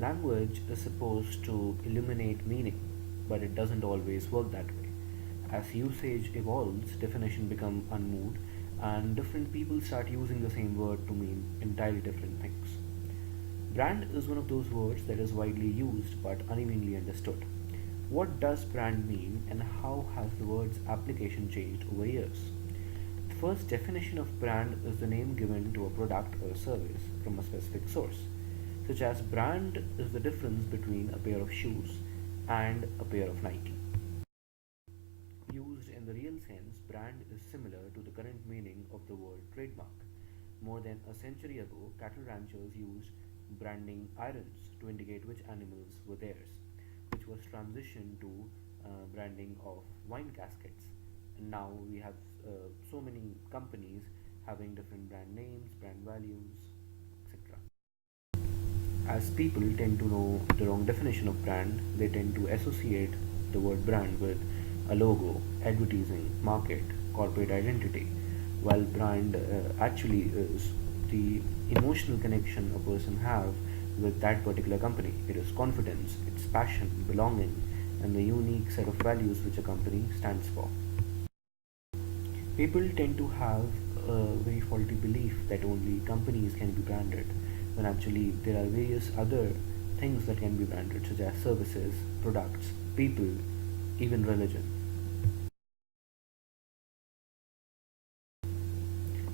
Language is supposed to illuminate meaning, but it doesn't always work that way. As usage evolves, definition become unmoved, and different people start using the same word to mean entirely different things. Brand is one of those words that is widely used but unevenly understood. What does brand mean, and how has the word's application changed over years? The first definition of brand is the name given to a product or service from a specific source, such as brand is the difference between a pair of shoes and a pair of Nike. Used in the real sense, brand is similar to the current meaning of the word trademark. More than a century ago, cattle ranchers used branding irons to indicate which animals were theirs, which was transitioned to branding of wine caskets. And now we have so many companies having different brand names, brand values, etc. As people tend to know the wrong definition of brand, they tend to associate the word brand with a logo, advertising, market, corporate identity, while brand actually is the emotional connection a person have with that particular company. It is confidence, it's passion, belonging, and the unique set of values which a company stands for. People tend to have a very faulty belief that only companies can be branded, when actually there are various other things that can be branded, such as services, products, people, even religion.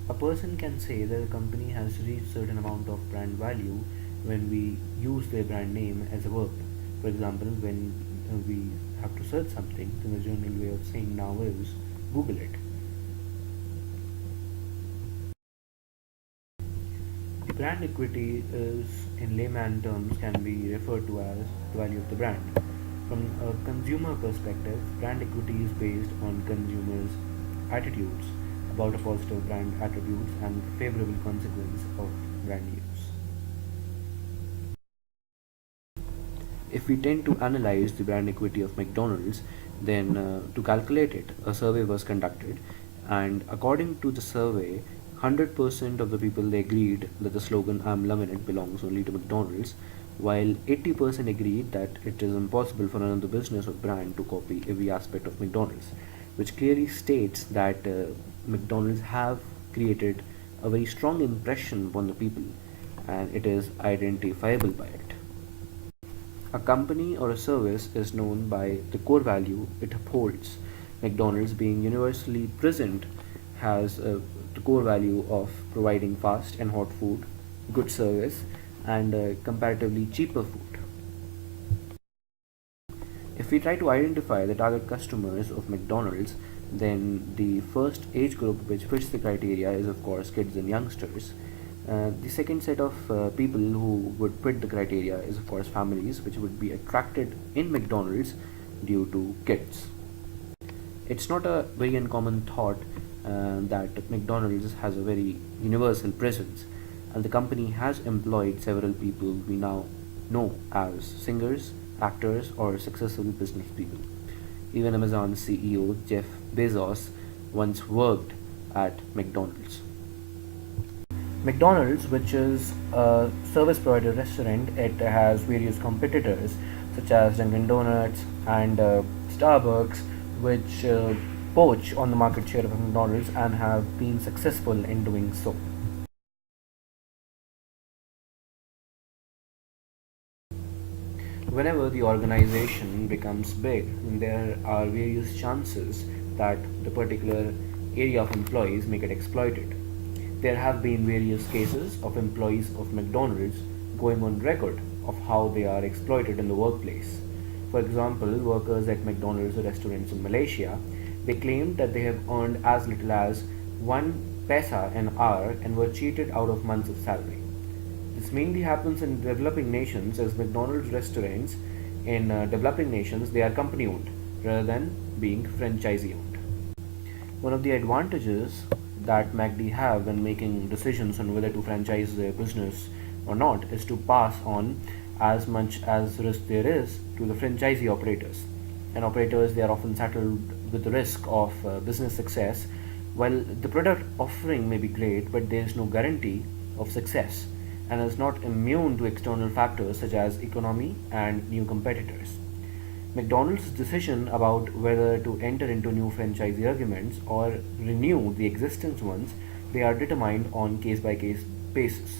A person can say that a company has reached certain amount of brand value when we use their brand name as a verb. For example, when we have to search something, then the general way of saying now is Google it. Brand equity is, in layman terms, can be referred to as the value of the brand. From a consumer perspective, brand equity is based on consumers' attitudes about a positive brand attributes and favorable consequence of brand use. If we tend to analyze the brand equity of McDonald's, then to calculate it, a survey was conducted, and according to the survey, 100% of the people they agreed that the slogan "I'm loving it" belongs only to McDonald's, while 80% agreed that it is impossible for another business or brand to copy every aspect of McDonald's, which clearly states that McDonald's have created a very strong impression upon the people, and it is identifiable by it. A company or a service is known by the core value it upholds. McDonald's, being universally present, has the core value of providing fast and hot food, good service, and comparatively cheaper food. If we try to identify the target customers of McDonald's, then the first age group which fits the criteria is, of course, kids and youngsters. The second set of people who would fit the criteria is, of course, families, which would be attracted in McDonald's due to kids. It's not a very uncommon thought that McDonald's has a very universal presence, and the company has employed several people we now know as singers, actors, or successful business people. Even Amazon CEO Jeff Bezos once worked at McDonald's. McDonald's, which is a service provider restaurant, it has various competitors such as Dunkin' Donuts and Starbucks, which poach on the market share of McDonald's and have been successful in doing so. Whenever the organization becomes big, there are various chances that the particular area of employees may get exploited. There have been various cases of employees of McDonald's going on record of how they are exploited in the workplace. For example, workers at McDonald's restaurants in Malaysia, they claimed that they have earned as little as 1 paisa an hour and were cheated out of months of salary. This mainly happens in developing nations, as McDonald's restaurants in developing nations, they are company owned rather than being franchisee owned. One of the advantages that McD have when making decisions on whether to franchise their business or not is to pass on as much as risk there is to the franchisee operators. And operators, they are often saddled with the risk of business success. While the product offering may be great, but there is no guarantee of success. and is not immune to external factors such as economy and new competitors. McDonald's decision about whether to enter into new franchisee agreements or renew the existing ones, they are determined on case by case basis.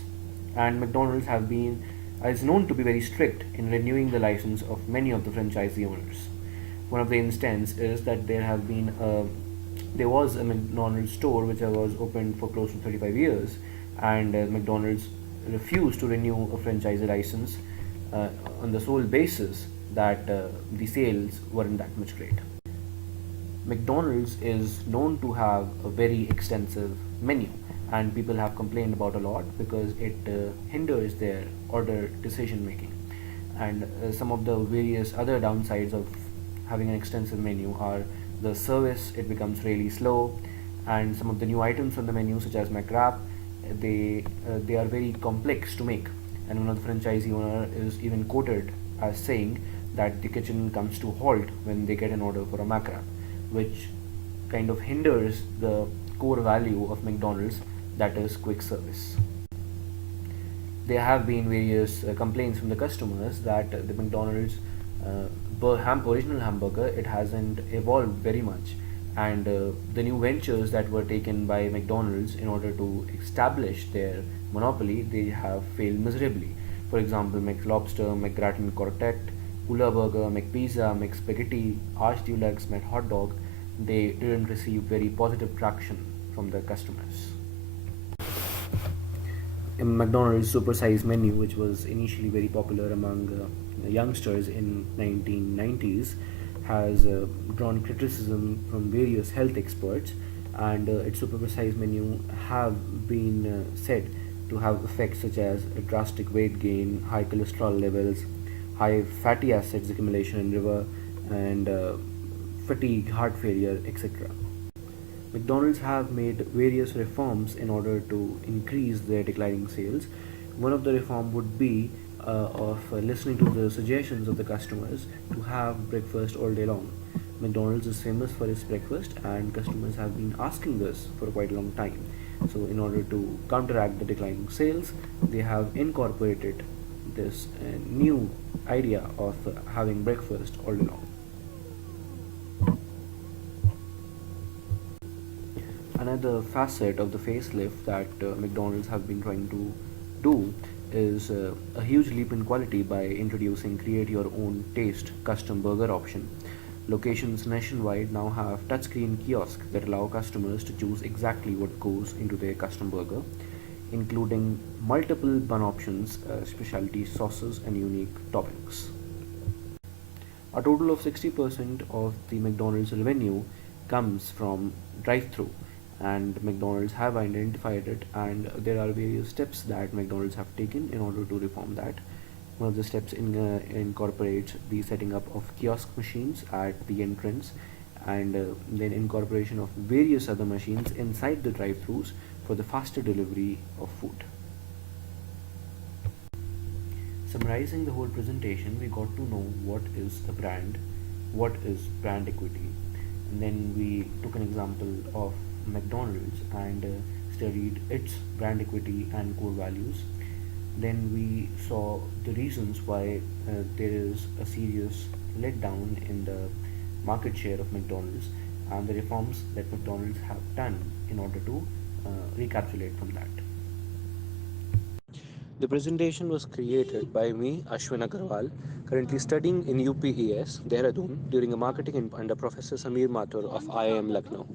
And McDonald's have been is known to be very strict in renewing the license of many of the franchisee owners. One of the instances is that there was a McDonald's store which was opened for close to 35 years, and McDonald's refused to renew a franchise license uh, on the sole basis that the sales weren't that much great. McDonald's is known to have a very extensive menu, and people have complained about a lot because it hinders their order decision making. And some of the various other downsides of having an extensive menu are the service, it becomes really slow, and some of the new items on the menu, such as McWrap, they are very complex to make. And one of the franchisee owner is even quoted as saying that the kitchen comes to halt when they get an order for a McWrap, which kind of hinders the core value of McDonald's, that is quick service. There have been various complaints from the customers that the McDonald's original hamburger, it hasn't evolved very much, and the new ventures that were taken by McDonald's in order to establish their monopoly, they have failed miserably. For example, McLobster, McGratin Quartet, Cooler Burger, McPizza, McSpaghetti, Arch Deluxe, McHotdog, they didn't receive very positive traction from the customers. A McDonald's supersized menu, which was initially very popular among youngsters in 1990s, has drawn criticism from various health experts, and its supersized menu have been said to have effects such as a drastic weight gain, high cholesterol levels, high fatty acids accumulation in liver, and fatigue, heart failure, etc. McDonald's have made various reforms in order to increase their declining sales. One of the reform would be of listening to the suggestions of the customers to have breakfast all day long. McDonald's is famous for its breakfast, and customers have been asking this for quite a long time. So, in order to counteract the declining sales, they have incorporated this new idea of having breakfast all day long. Another facet of the facelift that McDonald's have been trying to do is a huge leap in quality by introducing create your own taste custom burger option. Locations nationwide now have touchscreen kiosks that allow customers to choose exactly what goes into their custom burger, including multiple bun options, specialty sauces, and unique toppings. A total of 60% of the McDonald's revenue comes from drive-through, and McDonald's have identified it, and there are various steps that McDonald's have taken in order to reform that. One of the steps incorporates the setting up of kiosk machines at the entrance, and then incorporation of various other machines inside the drive-thrus for the faster delivery of food. Summarizing the whole presentation, we got to know what is a brand, what is brand equity, and then we took an example of McDonald's and studied its brand equity and core values. Then we saw the reasons why there is a serious letdown in the market share of McDonald's and the reforms that McDonald's have done in order to recapitulate from that. The presentation was created by me, Ashwin Agarwal, currently studying in UPES, Dehradun, during a marketing under Professor Samir Mathur of IIM Lucknow.